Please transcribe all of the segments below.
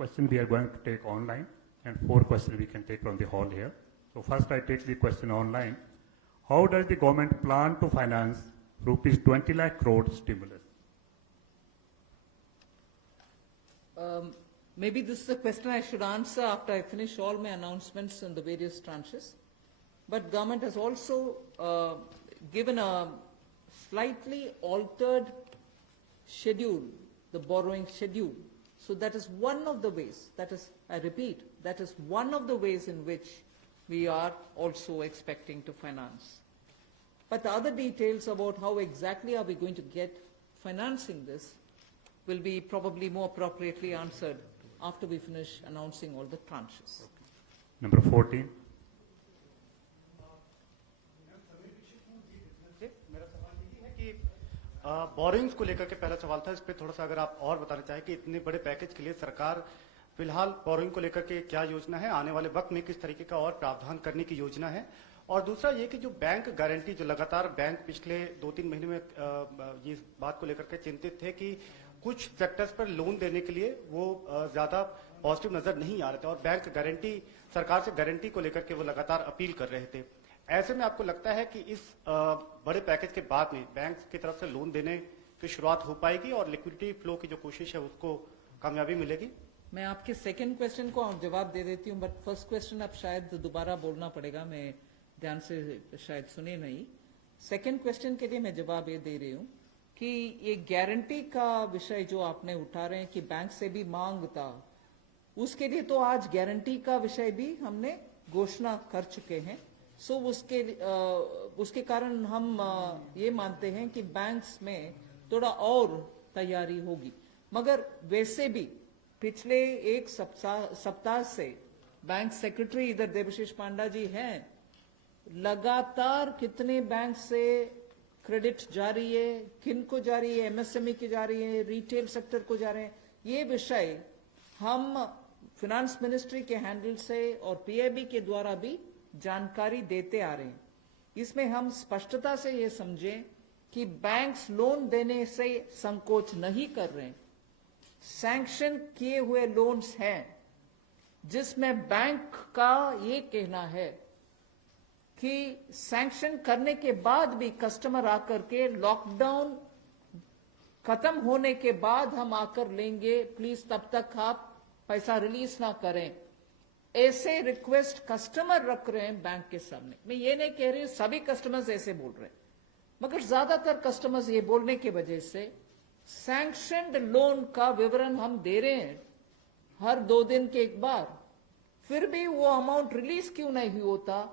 question we are going to take online, and 4 questions we can take from the hall here. So first I take the question online. How does the government plan to finance rupees 20 lakh crore stimulus? Maybe this is a question I should answer after I finish all my announcements in the various tranches. But government has also given a slightly altered schedule, the borrowing schedule. So that is one of the ways, that is, I repeat, that is one of the ways in which we are also expecting to finance. But the other details about how exactly are we going to get financing this will be probably more appropriately answered after we finish announcing all the tranches. Number 14. Borings को लेकर के पहला सवाल था, इस पे थोड़ा सा अगर आप और बताना चाहें कि इतने बड़े पैकेज के लिए सरकार फिलहाल बोरिंग को लेकर के क्या योजना है, आने वाले वक्त में किस तरीके का और प्रावधान करने की योजना है, और दूसरा ये कि जो बैंक गारंटी, जो लगातार बैंक पिछले 2-3 महीने में ये बात को लेकर के चिंतित थे कि कुछ सेक्टर्स पर लोन देने के लिए वो ज्यादा पॉजिटिव नजर नहीं आ रहे थे और बैंक गारंटी, सरकार से गारंटी को लेकर के वो लगातार अपील कर रहे थे। ऐसे में आपको लगता है कि इस बड़े पैकेज के बाद में बैंक की तरफ से लोन देने की शुरुआत हो पाएगी और लिक्विडिटी फ्लो की जो कोशिश है उसको कामयाबी मिलेगी? मैं आपके सेकंड क्वेश्चन को जवाब दे देती हूँ, बट फर्स्ट क्वेश्चन अब शायद दोबारा बोलना पड़ेगा, मैं ध्यान से शायद सुने नहीं। सेकंड क्वेश्चन के लिए मैं जवाब ये दे रही हूँ कि ये गारंटी का विषय जो आपने उठा रहे हैं कि बैंक से भी मांग था, उसके लिए तो आज गारंटी का विषय भी हमने घोषणा कर चुके हैं। सो उसके कारण हम ये मानते हैं कि बैंक्स में थोड़ा और तैयारी होगी, मगर वैसे भी पिछले एक सप्ताह से बैंक सेक्रेटरी इधर देवाशीष पांडा जी हैं, लगातार कितने बैंक से क्रेडिट जारी है, किन को जारी है, एमएसएमई की जा रही है, रिटेल सेक्टर को जा रहे हैं, ये विषय हम फिनेंस मिनिस्ट्री के हैंडल से और पीआईबी के द्वारा भी जानकारी देते आ रहे हैं। इसमें हम स्पष्टता से ये समझें कि बैंक्स लोन देने से संकोच नहीं कर रहे हैं। सैंक्शन किए हुए लोन्स हैं जिसमें बैंक का ये कहना है कि सैंक्शन करने के बाद भी कस्टमर आकर के लॉकडाउन खत्म होने के बाद हम आकर लेंगे, प्लीज तब तक आप पैसा रिलीज ना करें, ऐसे रिक्वेस्ट कस्टमर रख रहे हैं बैंक के सामने। मैं ये नहीं कह रही हूं सभी कस्टमर्स ऐसे बोल रहे हैं, मगर ज्यादातर कस्टमर्स ये बोलने की वजह से सैंक्शनड लोन का विवरण हम दे रहे हैं हर 2 दिन के एक बार, फिर भी वो अमाउंट रिलीज क्यों नहीं होता।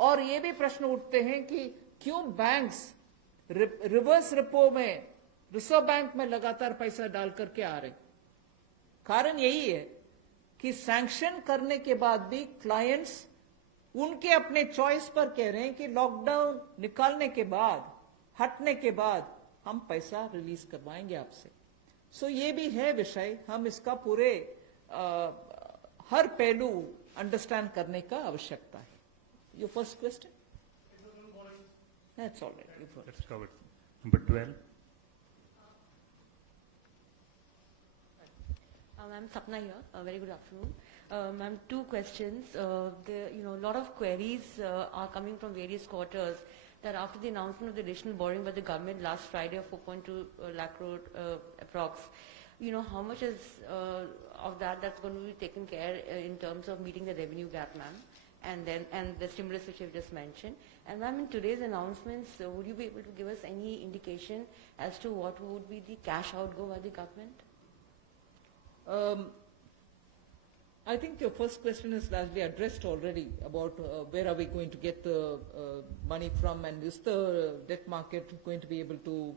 और ये भी प्रश्न उठते हैं कि क्यों बैंक्स रिवर्स रिपो में रिजर्व बैंक में लगातार पैसा डाल करके आ रहे। कारण यही है कि सैंक्शन करने के बाद भी क्लाइंट्स उनके अपने चॉइस पर कह रहे हैं कि लॉकडाउन निकालने के बाद, हटने के बाद हम पैसा रिलीज करवाएंगे आपसे। सो ये भी है विषय, हम इसका पूरे हर पहलू अंडरस्टैंड करने का आवश्यकता है। Your first question? That's all right. That's covered. Number 12. I'm Sapna here. Very good afternoon. Ma'am, 2 questions. A lot of queries are coming from various quarters that after the announcement of the additional borrowing by the government last Friday of 4.2 lakh crore approx, how much is of that's going to be taken care in terms of meeting the revenue gap, ma'am? And the stimulus which you've just mentioned. And ma'am, in today's announcements, would you be able to give us any indication as to what would be the cash outgo by the government? I think your first question is largely addressed already about where are we going to get the money from, and is the debt market going to be able to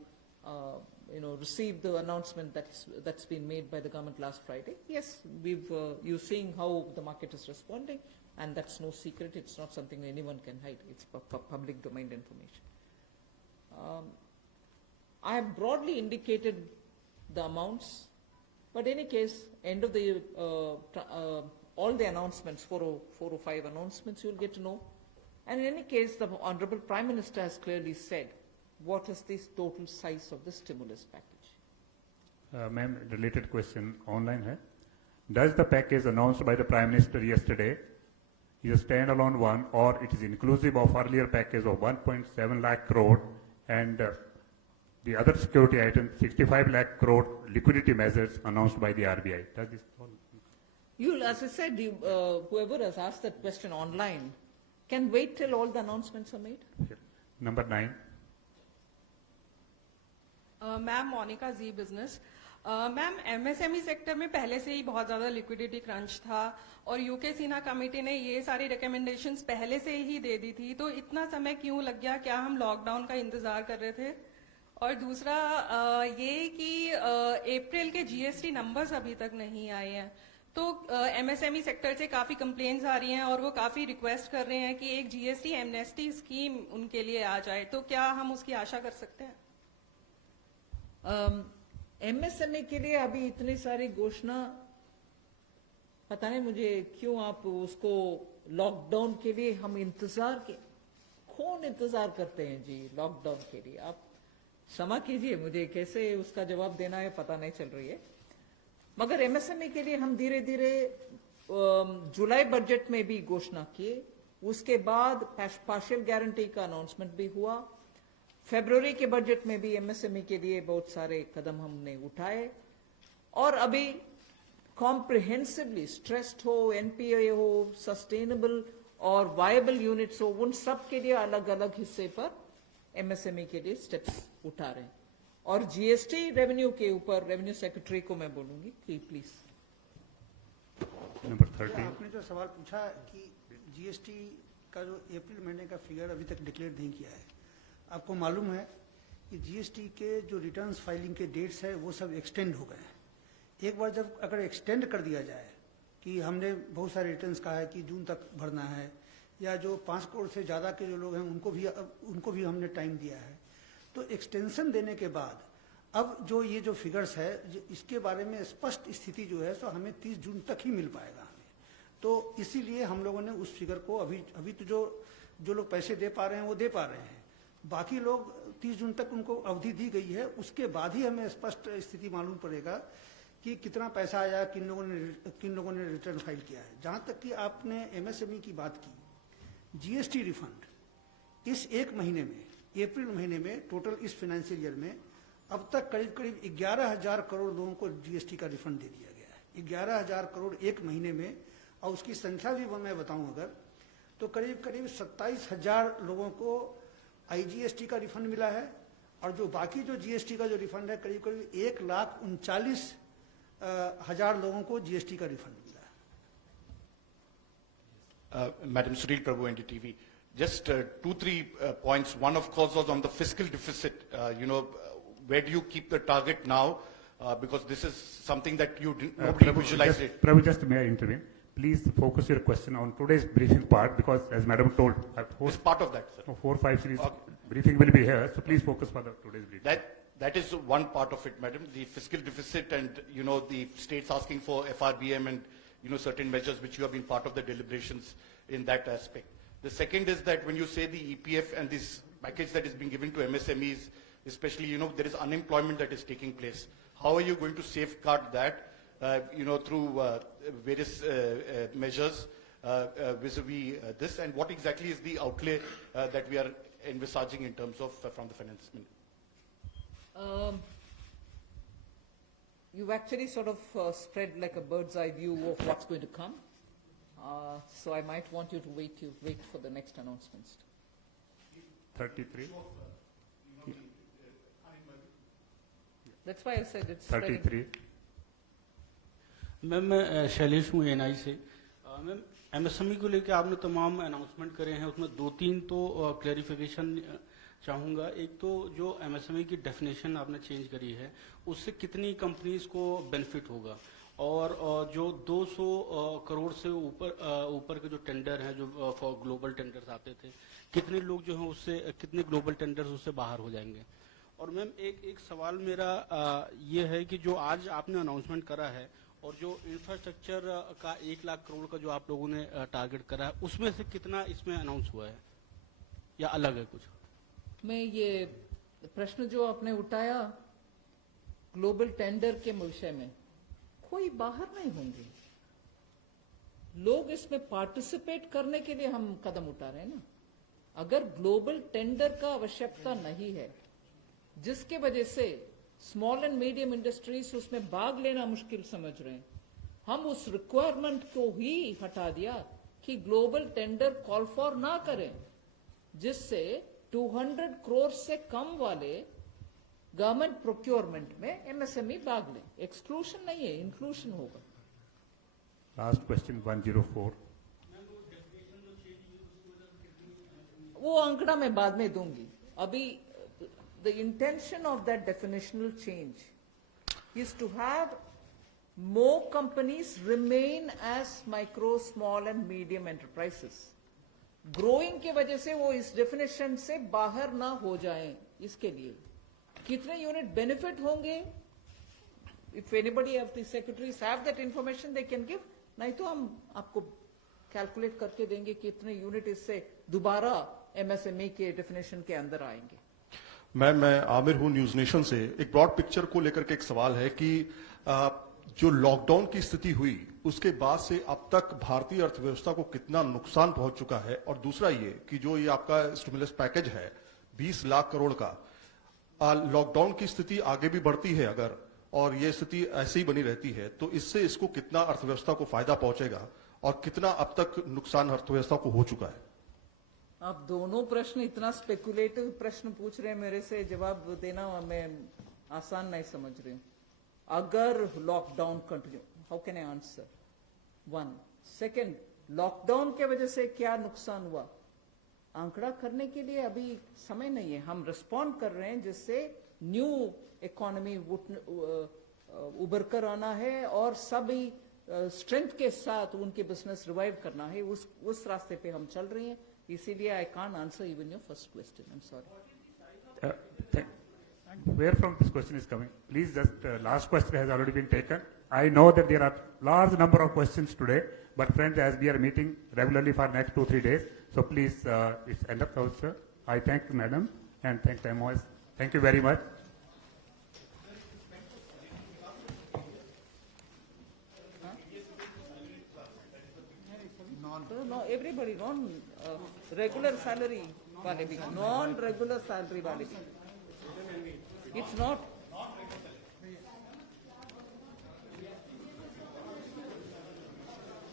receive the announcement that's been made by the government last Friday. Yes, you're seeing how the market is responding. And that's no secret. It's not something anyone can hide. It's public domain information. I have broadly indicated the amounts, but in any case, end of the all the announcements, 4 or 5 announcements, you'll get to know. And in any case, the Honorable Prime Minister has clearly said what is the total size of the stimulus package. Ma'am, related question online है. Does the package announced by the Prime Minister yesterday is a standalone one, or it is inclusive of earlier package of 1.7 lakh crore and the other security items, 65 lakh crore liquidity measures announced by the RBI? Does this all? You, as I said, whoever has asked that question online can wait till all the announcements are made. Number 9. Ma'am Monika ji business ma'am MSME sector में पहले से ही बहुत ज्यादा liquidity crunch था और UK Sinha committee ने ये सारी रिकमेंडेशंस पहले से ही दे दी थी, तो इतना समय क्यों लग गया? क्या हम लॉकडाउन का इंतजार कर रहे थे? और दूसरा ये कि अप्रैल के जीएसटी नंबर्स अभी तक नहीं आए हैं, तो एमएसएमई सेक्टर से काफी कंप्लेंट्स आ रही हैं और वो काफी रिक्वेस्ट कर रहे हैं कि एक जीएसटी एमनेस्टी स्कीम उनके लिए आ जाए, तो क्या हम उसकी आशा कर सकते हैं? एमएसएमई के लिए अभी इतनी सारी घोषणा, पता नहीं मुझे क्यों आप उसको लॉकडाउन के लिए हम इंतजार के, कौन इंतजार करते हैं जी लॉकडाउन के लिए? आप क्षमा कीजिए, मुझे कैसे उसका जवाब देना है पता नहीं चल रही है। मगर एमएसएमई के लिए हम धीरे धीरे जुलाई बजट में भी घोषणा किए, उसके बाद पार्शियल गारंटी का अनाउंसमेंट भी हुआ, फरवरी के बजट में भी एमएसएमई के लिए बहुत सारे कदम हमने उठाए, और अभी कॉम्प्रिहेंसिवली स्ट्रेस्ड हो, एनपीए हो, सस्टेनेबल और वायबल यूनिट्स हो, उन सब के लिए अलग अलग हिस्से पर एमएसएमई के लिए स्टेप्स उठा रहे हैं। और जीएसटी रेवेन्यू के ऊपर रेवेन्यू सेक्रेटरी को मैं बोलूंगी कि प्लीज। Number 30. आपने जो सवाल पूछा कि जीएसटी का जो अप्रैल महीने का फिगर अभी तक डिक्लेयर नहीं किया है, आपको मालूम है कि जीएसटी के जो रिटर्न्स फाइलिंग के डेट्स है वो सब एक्सटेंड हो गए हैं। एक बार जब अगर एक्सटेंड कर दिया जाए कि हमने बहुत सारे रिटर्न्स कहा है कि जून तक भरना है, या जो 5 करोड़ से ज़्यादा के जो लोग हैं उनको भी हमने टाइम दिया है, तो एक्सटेंशन देने के बाद अब जो ये जो फिगर्स है इसके बारे में स्पष्ट स्थिति जो है सो हमें 30 जून तक ही मिल पाएगा हमें। तो इसीलिए हम लोगों ने उस फिगर को अभी तो जो लोग पैसे दे पा रहे हैं वो दे पा रहे हैं, बाकी लोग 30 जून तक उनको अवधि दी गई है, उसके बाद ही हमें स्पष्ट स्थिति मालूम पड़ेगा कि कितना पैसा आया, किन लोगों ने रिटर्न फाइल किया है। जहाँ तक कि आपने एमएसएमई की बात की, जीएसटी रिफंड इस एक महीने में, अप्रैल महीने में टोटल इस फाइनेंशियल ईयर में अब तक करीब 11,000 करोड़ लोगों को जीएसटी का रिफंड दे दिया गया है। 11,000 करोड़ एक महीने में, और उसकी संख्या भी मैं बताऊं अगर तो करीब 27,000 लोगों को आईजीएसटी का रिफंड मिला है, और जो बाकी जो जीएसटी का जो रिफंड है करीब 1,39,000 लोगों को जीएसटी का रिफंड मिला है। Madam Suril Prabhu, NDTV. Just 2-3 points. One, of course, was on the fiscal deficit. Where do you keep the target now? Because this is something that nobody visualized it. Prabhu, just may I intervene? Please focus your question on today's briefing part, because as Madam told, It's part of that, sir. 4, 5 series Okay. briefing will be here, so please focus for today's briefing. That is one part of it, madam. The fiscal deficit and, the states asking for FRBM and, certain measures which you have been part of the deliberations in that aspect. The second is that when you say the EPF and this package that is being given to MSMEs, especially, there is unemployment that is taking place. How are you going to safeguard that, through various measures vis-a-vis this, and what exactly is the outlay that we are envisaging in terms of from the finance minister? You've actually sort of spread like a bird's eye view of what's going to come. So I might want you to wait for the next announcements. 33. That's why I said it's spreading. 33. Ma'am मैं शैलेश हूँ NI से। Ma'am MSME को लेकर आपने तमाम announcement करे हैं, उसमें 2-3 तो क्लैरिफिकेशन चाहूँगा। एक तो जो एमएसएमई की डेफिनेशन आपने चेंज करी है उससे कितनी कंपनीज को बेनिफिट होगा, और जो 200 करोड़ से ऊपर के जो टेंडर हैं, जो फॉर ग्लोबल टेंडर्स आते थे, कितने लोग जो हैं उससे, कितने ग्लोबल टेंडर्स उससे बाहर हो जाएंगे। और मैम एक सवाल मेरा ये है कि जो आज आपने अनाउंसमेंट करा है और जो इंफ्रास्ट्रक्चर का 1 लाख करोड़ का जो आप लोगों ने टारगेट करा है, उसमें से कितना इसमें अनाउंस हुआ है या अलग है कुछ? मैं ये प्रश्न जो आपने उठाया ग्लोबल टेंडर के विषय में, कोई बाहर नहीं होंगे। लोग इसमें पार्टिसिपेट करने के लिए हम कदम उठा रहे हैं ना। अगर ग्लोबल टेंडर का आवश्यकता नहीं है, जिसके वजह से स्मॉल एंड मीडियम इंडस्ट्रीज उसमें भाग लेना मुश्किल समझ रहे हैं, हम उस रिक्वायरमेंट को ही हटा दिया कि ग्लोबल टेंडर कॉल फॉर ना करें, जिससे 200 करोड़ से कम वाले गवर्नमेंट प्रोक्योरमेंट में एमएसएमई भाग लें। एक्सक्लूशन नहीं है, इंक्लूशन होगा। Last question 104. वो आंकड़ा मैं बाद में दूंगी। अभी the intention of that definitional change is to have more companies remain as micro, small and medium enterprises. Growing के वजह से वो इस definition से बाहर ना हो जाएं, इसके लिए कितने यूनिट बेनिफिट होंगे, if anybody of the secretaries have that information they can give, नहीं तो हम आपको कैलकुलेट करके देंगे कि इतने यूनिट इससे दोबारा एमएसएमई के डेफिनेशन के अंदर आएंगे। मैं आमिर हूं न्यूज नेशन से। एक ब्रॉड पिक्चर को लेकर के एक सवाल है कि जो लॉकडाउन की स्थिति हुई उसके बाद से अब तक भारतीय अर्थव्यवस्था को कितना नुकसान पहुंच चुका है, और दूसरा ये कि जो ये आपका स्टिमुलस पैकेज है 20 लाख करोड़ का, लॉकडाउन की स्थिति आगे भी बढ़ती है अगर, और ये स्थिति ऐसे ही बनी रहती है, तो इससे इसको कितना अर्थव्यवस्था को फायदा पहुंचेगा और कितना अब तक नुकसान अर्थव्यवस्था को हो चुका है? आप दोनों प्रश्न इतना स्पेकुलेटिव प्रश्न पूछ रहे हैं मेरे से, जवाब देना मैं आसान नहीं समझ रही हूँ। अगर lockdown continue, how can I answer? One second, lockdown के वजह से क्या नुकसान हुआ, आंकड़ा करने के लिए अभी समय नहीं है। हम रिस्पॉन्ड कर रहे हैं जिससे न्यू इकोनॉमी उभर कर आना है और सभी स्ट्रेंथ के साथ उनके बिजनेस रिवाइव करना है, उस रास्ते पे हम चल रहे हैं। इसीलिए I can't answer even your first question, I am sorry. Where from this question is coming? Please just last question has already been taken. I know that there are large number of questions today, but friends, as we are meeting regularly for next 2-3 days, so please it's end of house, sir. I thank Madam and thank the MOS. Thank you very much. No, everybody, non regular salary वाले भी, non regular salary वाले भी. It's not.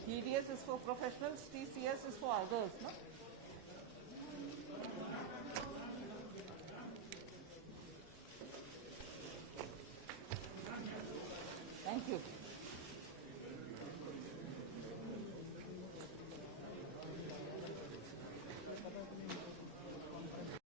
TDS is for professionals, TCS is for others, no?